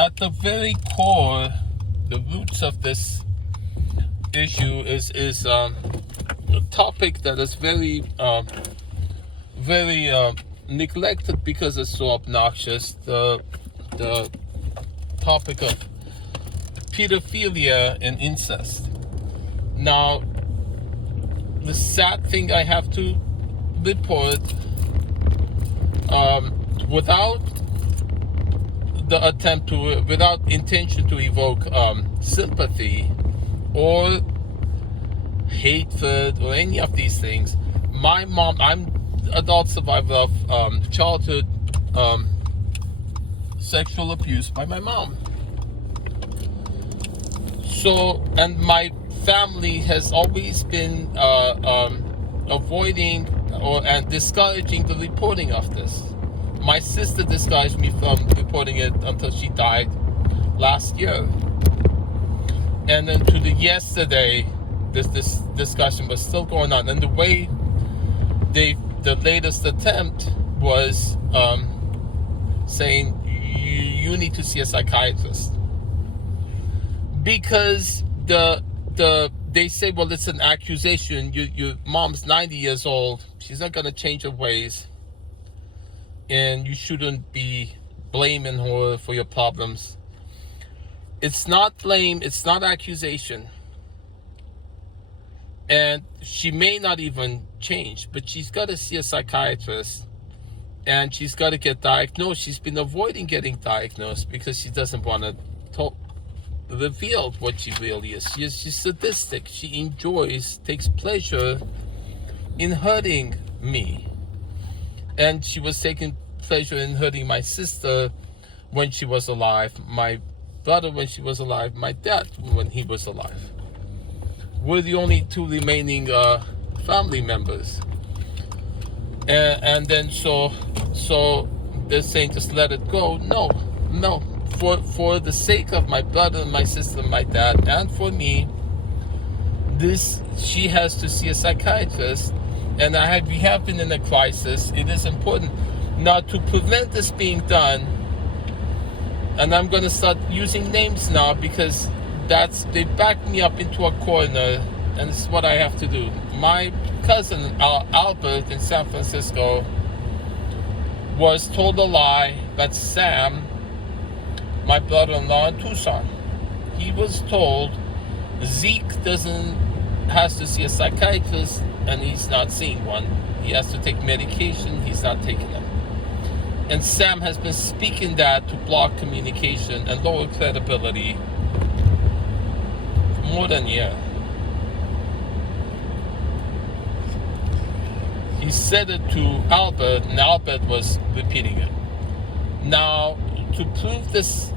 at the very core, the roots of this issue is a topic that is very neglected because it's so obnoxious. The topic of pedophilia and incest. Now, the sad thing I have to report, without intention to evoke sympathy or hatred or any of these things, my mom, I'm adult survivor of childhood sexual abuse by my mom. So, and my family has always been avoiding and discouraging the reporting of this. My sister discouraged me from reporting it until she died last year. And then to the yesterday, this discussion was still going on. And the way the latest attempt was saying you need to see a psychiatrist, because they say, well, it's an accusation. Your mom's 90 years old. She's not going to change her ways. And you shouldn't be blaming her for your problems. It's not blame. It's not accusation. And she may not even change, but she's got to see a psychiatrist. And she's got to get diagnosed. She's been avoiding getting diagnosed because she doesn't want to reveal what she really is. She's sadistic. She takes pleasure in hurting me. And she was taking pleasure in hurting my sister when she was alive, my brother when she was alive, my dad when he was alive. We're the only two remaining family members. And then so they're saying just let it go. No. For the sake of my brother, my sister, my dad, and for me, she has to see a psychiatrist. And we have been in a crisis. It is important now to prevent this being done. And I'm going to start using names now because they backed me up into a corner, and this is what I have to do. My cousin Albert in San Francisco was told a lie that Sam, my brother-in-law in Tucson, he was told Zeke has to see a psychiatrist, and he's not seeing one. He has to take medication, he's not taking them. And Sam has been speaking that to block communication and lower credibility for more than a year. He said it to Albert, and Albert was repeating it. Now, to prove this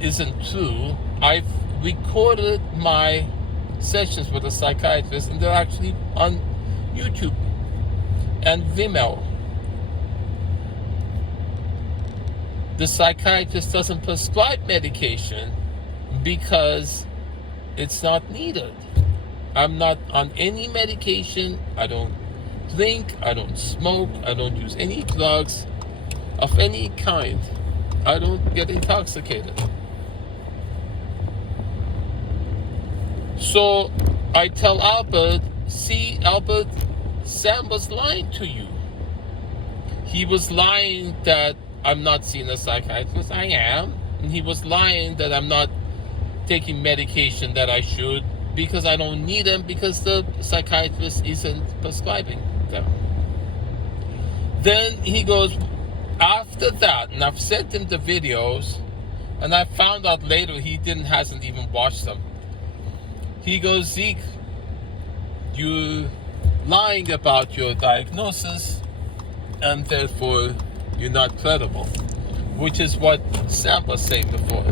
isn't true, I've recorded my sessions with a psychiatrist, and they're actually on YouTube and Vimeo. The psychiatrist doesn't prescribe medication because it's not needed. I'm not on any medication. I don't drink, I don't smoke, I don't use any drugs of any kind. I don't get intoxicated. So I tell Albert, see, Albert, Sam was lying to you. He was lying that I'm not seeing a psychiatrist. I am. And he was lying that I'm not taking medication that I should because I don't need them, because the psychiatrist isn't prescribing them. Then he goes, after that, and I've sent him the videos, and I found out later he hasn't even watched them. He goes, Zeke, you're lying about your diagnosis, and therefore you're not credible, which is what Sam was saying before.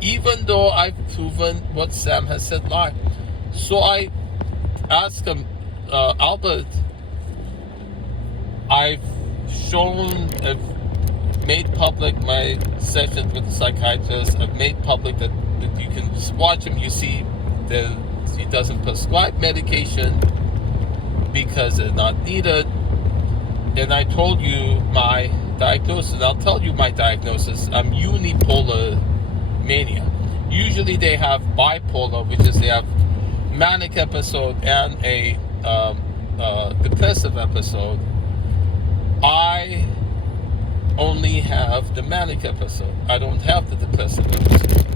Even though I've proven what Sam has said lie. So I asked him, Albert, I've made public my sessions with the psychiatrist. I've made public that you can just watch him. You see that he doesn't prescribe medication because it's not needed. And I told you my diagnosis. I'll tell you my diagnosis. I'm unipolar mania. Usually they have bipolar, which is they have manic episode and a depressive episode. I only have the manic episode. I don't have the depressive episode.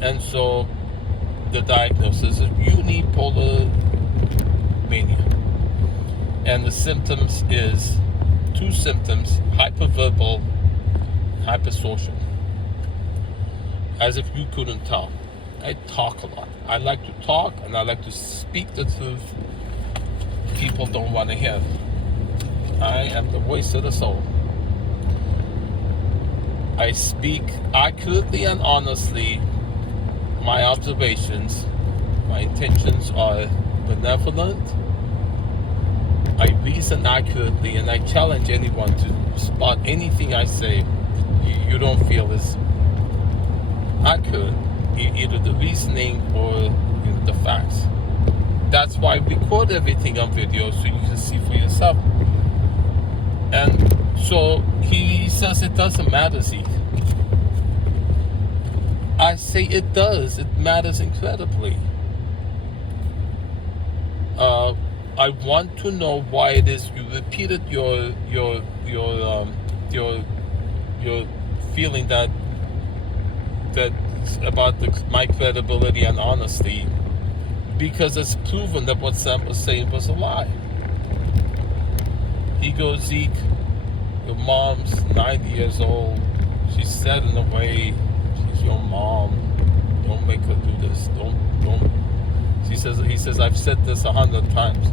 And so the diagnosis is unipolar mania. And the symptoms is 2 symptoms: hyperverbal, hypersocial. As if you couldn't tell. I talk a lot. I like to talk and I like to speak the truth. People don't want to hear. I am the voice of the soul. I speak accurately and honestly. My observations, my intentions are benevolent. I reason accurately, and I challenge anyone to spot anything I say that you don't feel is accurate, either the reasoning or the facts. That's why I record everything on video so you can see for yourself. And so he says it doesn't matter, Zeke. I say it does. It matters incredibly. I want to know why it is you repeated your feeling that about my credibility and honesty, because it's proven that what Sam was saying was a lie. He goes, Zeke, your mom's 90 years old. She's set in a way. She's your mom. Don't make her do this. Don't. He says, I've said this 100 times.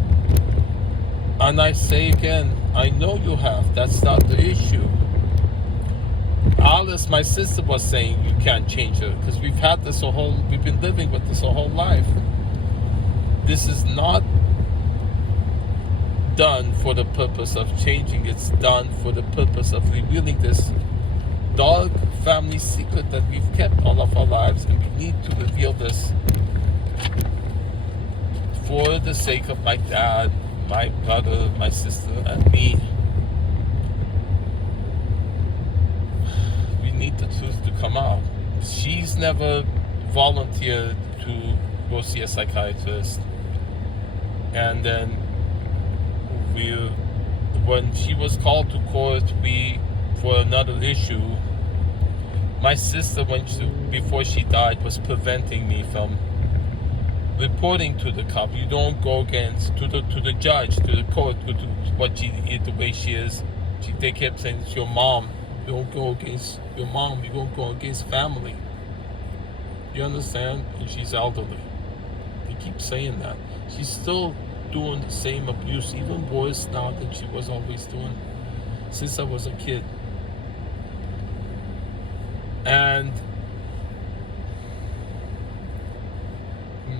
And I say again, I know you have. That's not the issue. Alice, my sister, was saying you can't change her because we've been living with this our whole life. This is not done for the purpose of changing. It's done for the purpose of revealing this dark family secret that we've kept all of our lives, and we need to reveal this for the sake of my dad, my brother, my sister, and me. We need the truth to come out. She's never volunteered to go see a psychiatrist. And then when she was called to court, for another issue, my sister, before she died, was preventing me from reporting to the cop. You don't go against to the judge, to the court, to what she is, the way she is. They kept saying it's your mom. You don't go against your mom. You don't go against family. You understand? And she's elderly. They keep saying that. She's still doing the same abuse, even worse now than she was always doing since I was a kid. And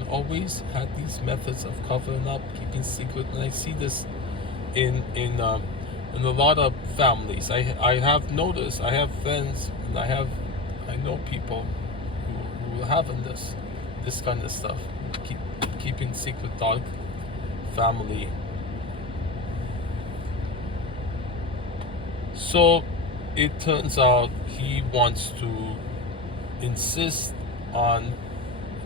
always had these methods of covering up, keeping secret, and I see this in a lot of families. I have noticed. I have friends, and I know people who are having this kind of stuff, keeping secret, dark family. So it turns out he wants to insist on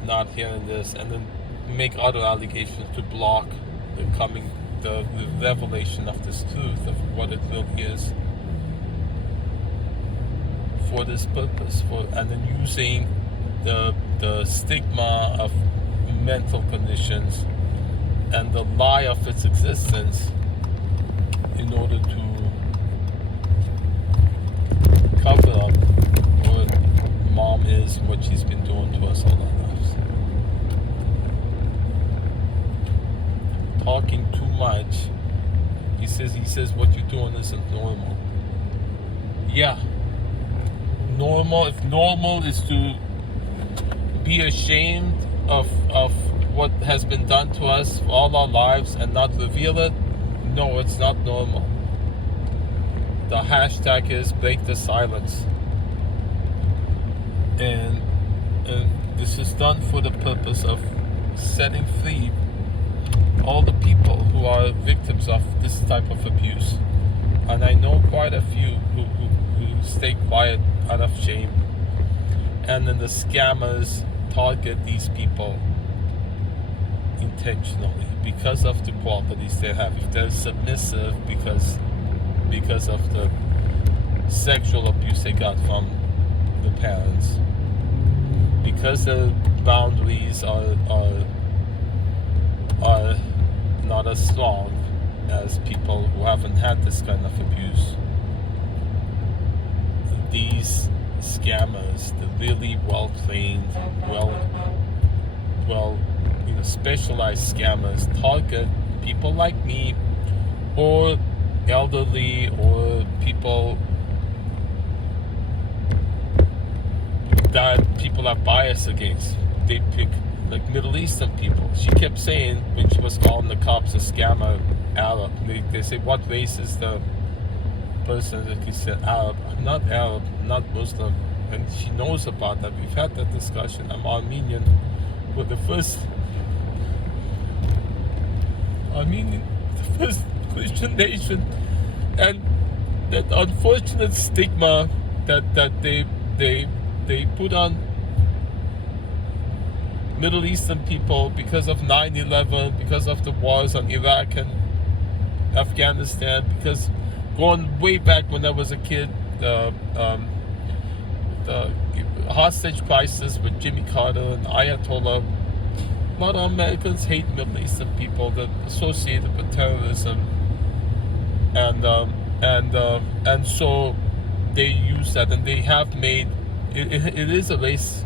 not hearing this, and then make other allegations to block the revelation of this truth of what it really is for this purpose, and then using the stigma of mental conditions and the lie of its existence in order to cover up what mom is and what she's been doing to us all our lives. Talking too much. He says what you're doing isn't normal. Yeah. Normal, if normal is to be ashamed of what has been done to us all our lives and not reveal it, no, it's not normal. The hashtag is break the silence. And this is done for the purpose of setting free all the people who are victims of this type of abuse and I know quite a few who stay quiet out of shame. And then the scammers target these people intentionally because of the qualities they have. If they're submissive because of the sexual abuse they got from the parents, because the boundaries are not as strong as people who haven't had this kind of abuse. These scammers, the really well-trained, specialized scammers, target people like me, or elderly, or people that people are biased against. They pick like Middle Eastern people. She kept saying, when she was calling the cops a scammer, Arab. They say, what race is the person? That he said, Arab. I'm not Arab, I'm not Muslim. And she knows about that. We've had that discussion. I'm Armenian. But the first Christian nation. And that unfortunate stigma that they put on Middle Eastern people because of 9/11, because of the wars on Iraq and Afghanistan, because going way back when I was a kid, the hostage crisis with Jimmy Carter and Ayatollah, a lot of Americans hate Middle Eastern people that associated with terrorism, and so they use that, and they have made it is a race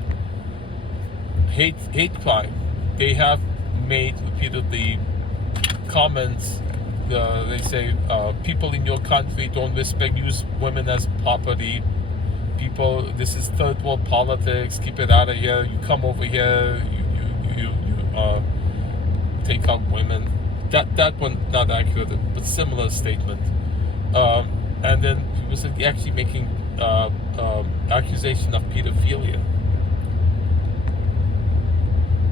hate crime. They have made repeatedly comments. They say people in your country don't respect, use women as property. People, this is third world politics. Keep it out of here. You come over here. You take out women. That one not accurate, but similar statement. And then he was actually making accusation of pedophilia.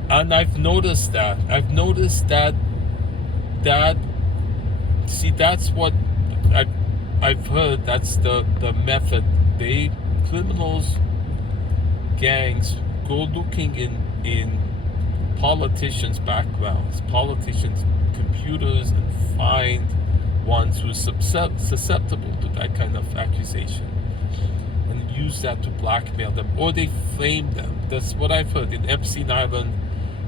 And I've noticed that. See, that's what I've heard. That's the method. Criminals, gangs go looking in politicians' backgrounds, politicians' computers, and find ones who are susceptible to that kind of accusation, and use that to blackmail them, or they frame them. That's what I've heard. In Epstein Island,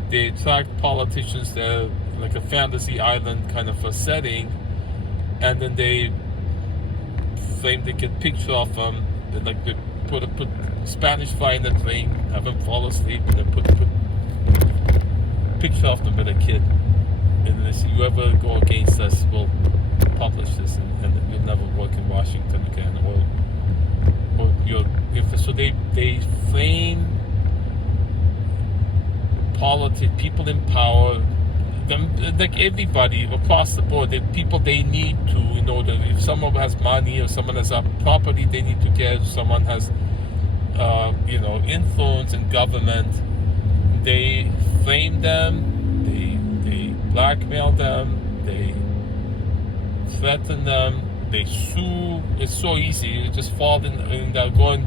they attract politicians there, like a fantasy island kind of a setting, and then they get picture of them. They put Spanish fly in the drain, have them fall asleep, and then put picture of them with a kid. And they say, you ever go against us, we'll publish this, and you'll never work in Washington again. They frame people in power, like everybody across the board, the people they need to, in order, if someone has money or someone has a property they need to get, someone has influence in government, they frame them, they blackmail them, they threaten them, they sue. It's so easy. You just fall go in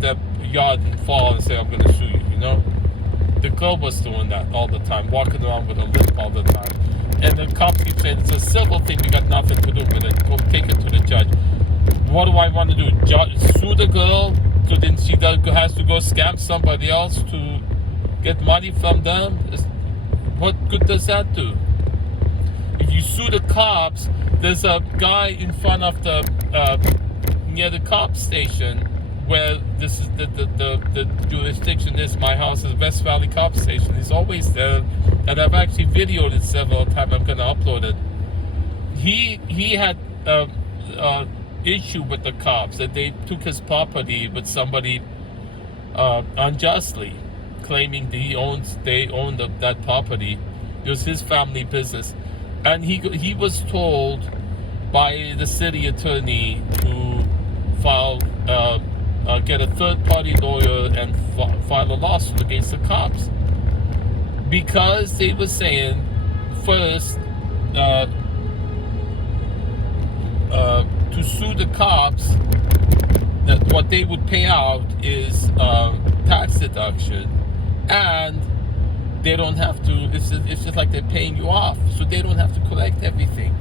the yard and fall and say, I'm going to sue you, The girl was doing that all the time, walking around with a limp all the time. And the cop keeps saying, it's a civil thing, we got nothing to do with it. Go take it to the judge. What do I want to do? Sue the girl? So then she has to go scam somebody else to get money from them? What good does that do? If you sue the cops, there's a guy in front of near the cop station where this is the jurisdiction is. My house is West Valley Cop Station. He's always there, and I've actually videoed it several times. I'm gonna upload it. He had issue with the cops that they took his property with somebody unjustly, claiming that they owned that property. It was his family business, and he was told by the city attorney to file. Get a third-party lawyer and file a lawsuit against the cops, because they were saying, first, to sue the cops, that what they would pay out is tax deduction, and they don't have to. It's just like they're paying you off, so they don't have to collect everything.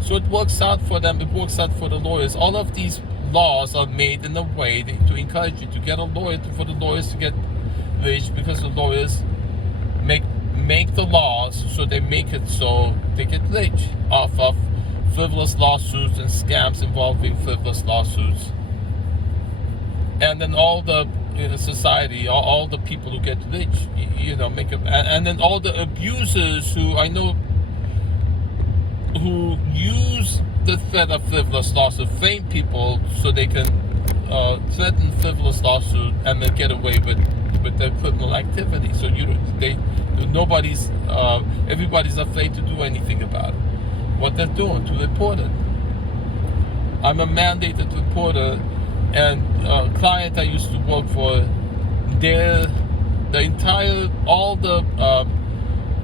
So it works out for them. It works out for the lawyers. All of these laws are made in a way to encourage you to get a lawyer, for the lawyers to get rich, because the lawyers make the laws, so they make it so they get rich off of frivolous lawsuits and scams involving frivolous lawsuits. And then all the society, all the people who get rich, make it, and then all the abusers who I know who use the threat of frivolous lawsuit, frame people so they can threaten frivolous lawsuit and then get away with their criminal activity. So everybody's afraid to do anything about it. What they're doing to report it. I'm a mandated reporter, and a client I used to work for, all the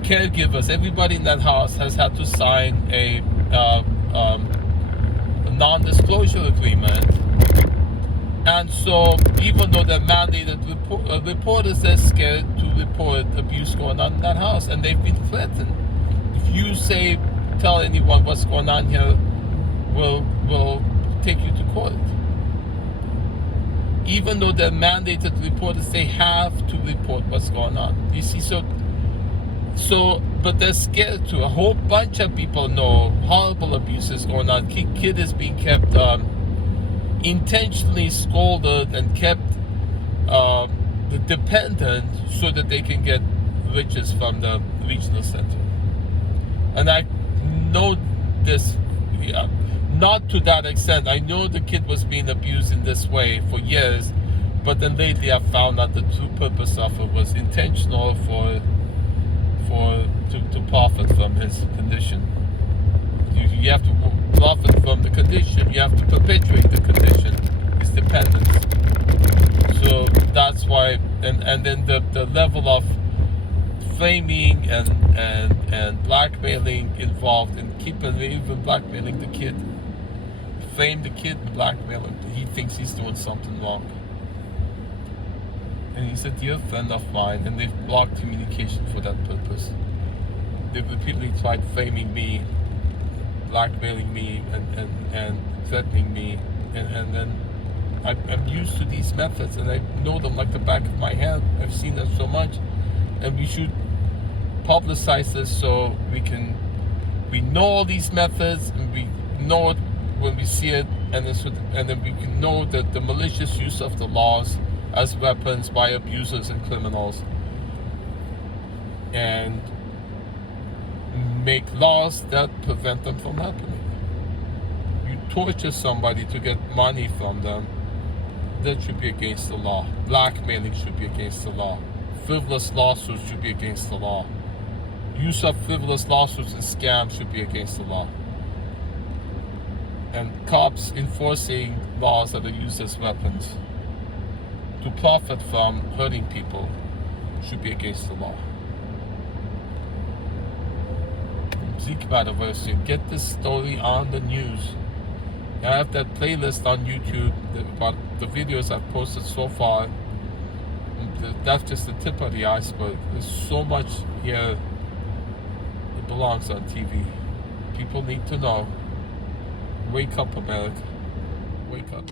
caregivers, everybody in that house has had to sign a non-disclosure agreement. And so even though they're mandated reporters, they're scared to report abuse going on in that house, and they've been threatened. If you tell anyone what's going on here, we'll take you to court. Even though they're mandated reporters, they have to report what's going on. You see, but they're scared to. A whole bunch of people know horrible abuse is going on. Kid is being kept intentionally scolded and kept dependent so that they can get riches from the regional center. And I know this, not to that extent. I know the kid was being abused in this way for years, but then lately I found out the true purpose of it was intentional to profit from his condition. You have to profit from the condition. You have to perpetuate the condition, his dependence. So that's why, and then the level of framing and blackmailing involved in even blackmailing the kid. Frame the kid and blackmail him. He thinks he's doing something wrong. And he's a dear friend of mine, and they've blocked communication for that purpose. They've repeatedly tried framing me, blackmailing me, and threatening me, and then I'm used to these methods, and I know them like the back of my hand. I've seen them so much, and we should publicize this so we know all these methods, and we know it when we see it, and then we can know that the malicious use of the laws as weapons by abusers and criminals, and make laws that prevent them from happening. You torture somebody to get money from them, that should be against the law. Blackmailing should be against the law. Frivolous lawsuits should be against the law. Use of frivolous lawsuits and scams should be against the law. And cops enforcing laws that are used as weapons to profit from hurting people should be against the law. Copywrited, get this story on the news. I have that playlist on YouTube about the videos I've posted so far. That's just the tip of the iceberg. There's so much here that belongs on TV. People need to know. Wake up, America. Wake up.